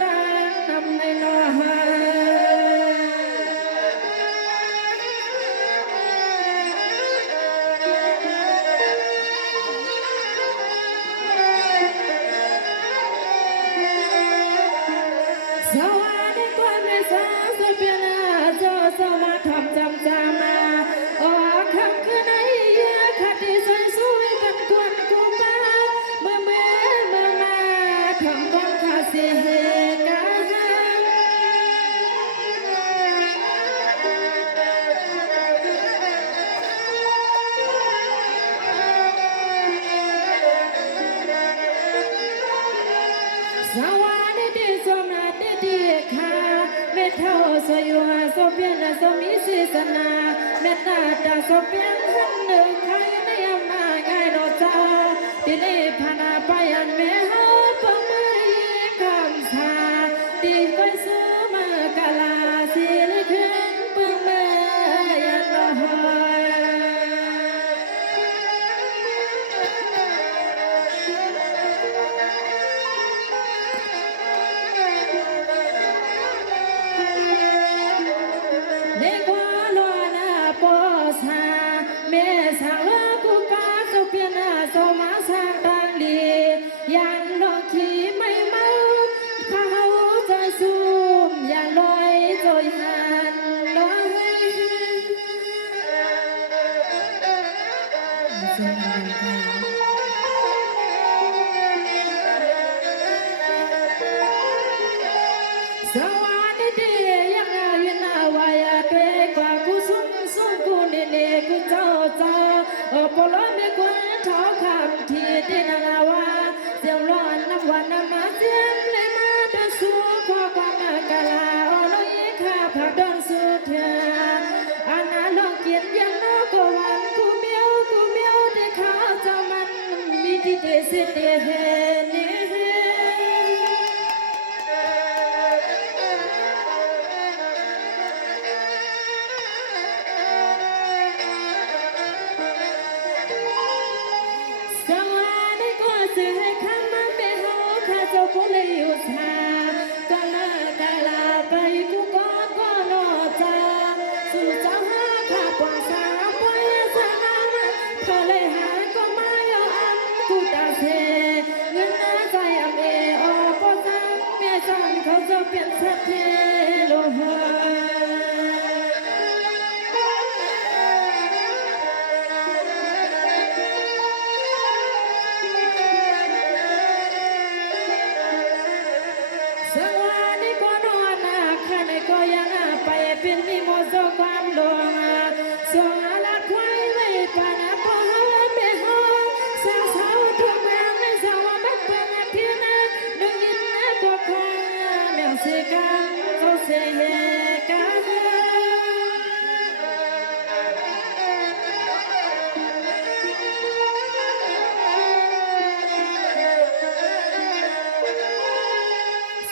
ตานำในนอหาสวัสดีกว่าแม่สาวสเปียนาเจ้าสมาทำจำจามาออกคำคืนในคดีสวยสวยเป็นกวนกุมมาเมื่อมาทำความขาดเสียกันสวัสดีสมนาดีค่ะเมทเท่าสยหัวสเปียนสมิสิสนาเมตตาตาสเปียนหันหนึ่งใครในยามมาง่ายโนจ้าดิเลพนาไปอันเมหาปมือคำชาดีก้อยซื้อมากาลาสิลขึ้นปึงเมยันละหอยเด็กว่าลวนาปอสาเมสางลกุปาสเปียนาสมาสางตังลียันลองขี่ไม่เมาเขาใจซุ่มยันลอยจอยหันลอยสวัสดียังไงนะวายเตกว่ากุสุมสุกุนิเนกุเจ้าปลอมไม่ควรท้อคำที่ดินนาวาเสียงร้อนน้ำวันน้ำมาเสียงเลยมาเดินสู่ข้อความมากาลาอ๋อน้อยข้าผักเดินสู่เธออานาลองกินยังนอกวันกูเมียวที่เขาเจ้ามันมีที่เดสิเดเฮนี่สวัสดีก็จะให้คำมันเป็นหัวข้าเจ้าผู้เลยอยู่ชาก็น่ากาลาไปกูก็นอจาสู่เจ้าหาข้าปองสาปอยสนามเธอเลยหาก็ไม่เอาอันกูตาเสเงินหน้าใจอเมอพอจังเมียจังเขาจะเปลี่ยนสักเทโลหะสวัสดีก็นอนนาข้าในก็ยังไปเป็นมีโมโซความดวงสวัสดีควายไว้ปานาปะฮาเมฮาสาวสาวทุกแม่ไม่สาวบักเปิงที่นั่นดึงยินนะก็คงแมวเสกันเขาเสกัน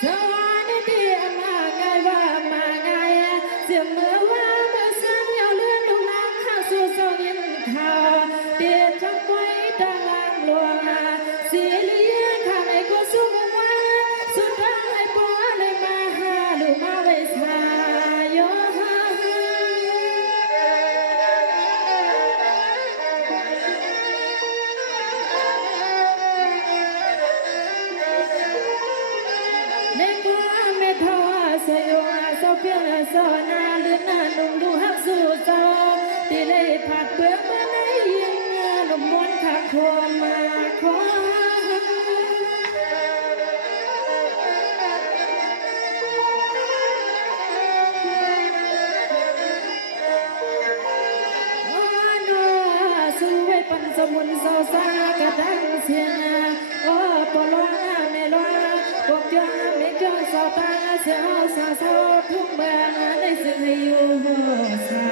สวัสดีมาไงว่ามาไงเสียงเมื่อว่าเมื่อสันยาวเลื่อนลูกน้ำข้าสู่สวินข่าวเดียดจับไว้ดังลางหลวงเสียเลี้ยข้าในก็สู้มุงว่าสุดท้ายปัวเลยมาหาลูกมาไว้สายโยในกัวไม่ทอสยว่าสเปียนสนาลืนนานุ่มดูหักสู่เจ้าที่เลยผัดเปลือกมาในยิงลมมวนขักโคมาขอสู้ไว้ปันสมุนสาวสากระดังเสียงโอ้ปลอนาเมลอพวกยาเมฆยสาวตาเสียวสาวสาวทุกเมืองได้สิ่งให้อยู่สา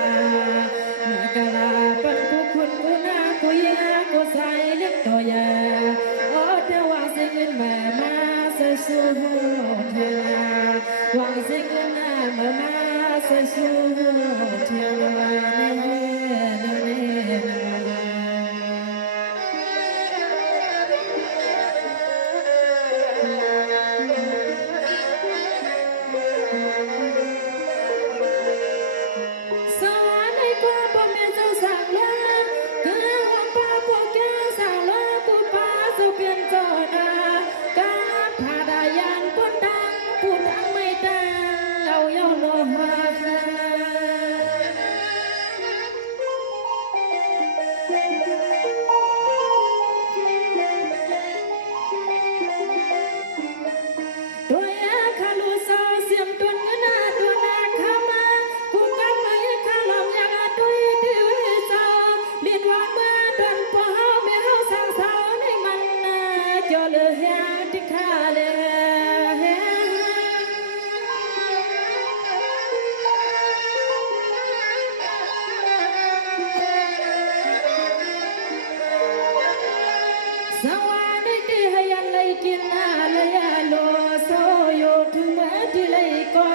กะลาปันกูคุณกูนากูยากูใส่เล็กตัวยาโอ้เทว่าสิ่งเงินแม่มาเสียสู้เธอหวังสิ่งเงินแม่มาเสียสู้เธอ ตัวเงินตัวนาเข้ามากูก็ไม่ข้าลองอยากดุยดื้อเจ้าเรียนว่าเมื่อเดินพอเฮาไม่เฮาสร้างเสาในมันจอเลยเฮียที่ข้าเลย สวัสดีให้ยันเลยกินอะไรโลโซโยถึงเมื่อที่เลยก็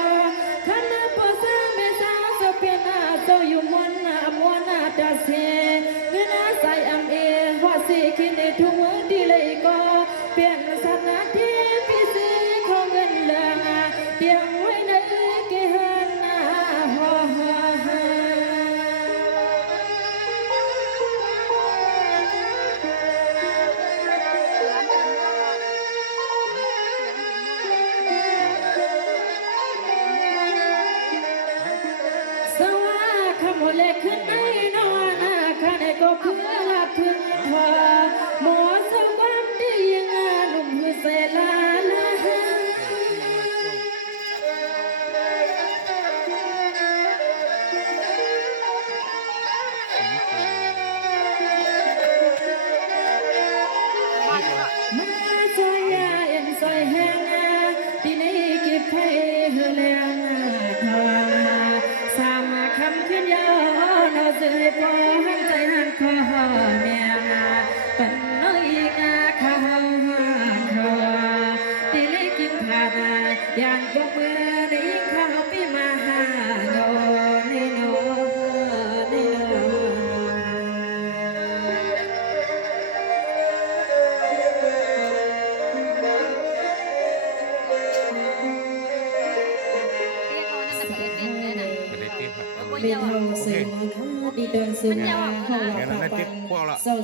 ขันปอสาเมสาโซเปียนาโซอยู่มวนตาเสเงินใส่อัมเอหัวสีคินทุกเมื่อที่เลยก็เปลี่ยนสถาที่พิเศษของเงินเลืองเตียงไว้ในเกหันฮ่าฮ่าฮ่า สว่าคำว่าเล็กขึ้นในนอนข้าในก็เพื่อรับถึงทว่าหมอสความดียังหนุ่มหือเสลาลามาซอยยาเอ็นซอยแหงที่นี่กิบให้เฮลงทว่าสามคำขึ้นยาวเราเสยพอหันใจหันคอแม่ปันน้อยงาข้าวทว่าที่นี่กินขาดยานก็เมื่อนี้ข้าวปีมาหาโนนี่โนนี่โน Berarti, Pak. Bên hồng sừng đi đơn sừng hoa hoa Kaya na hoa natin po pan ala. sau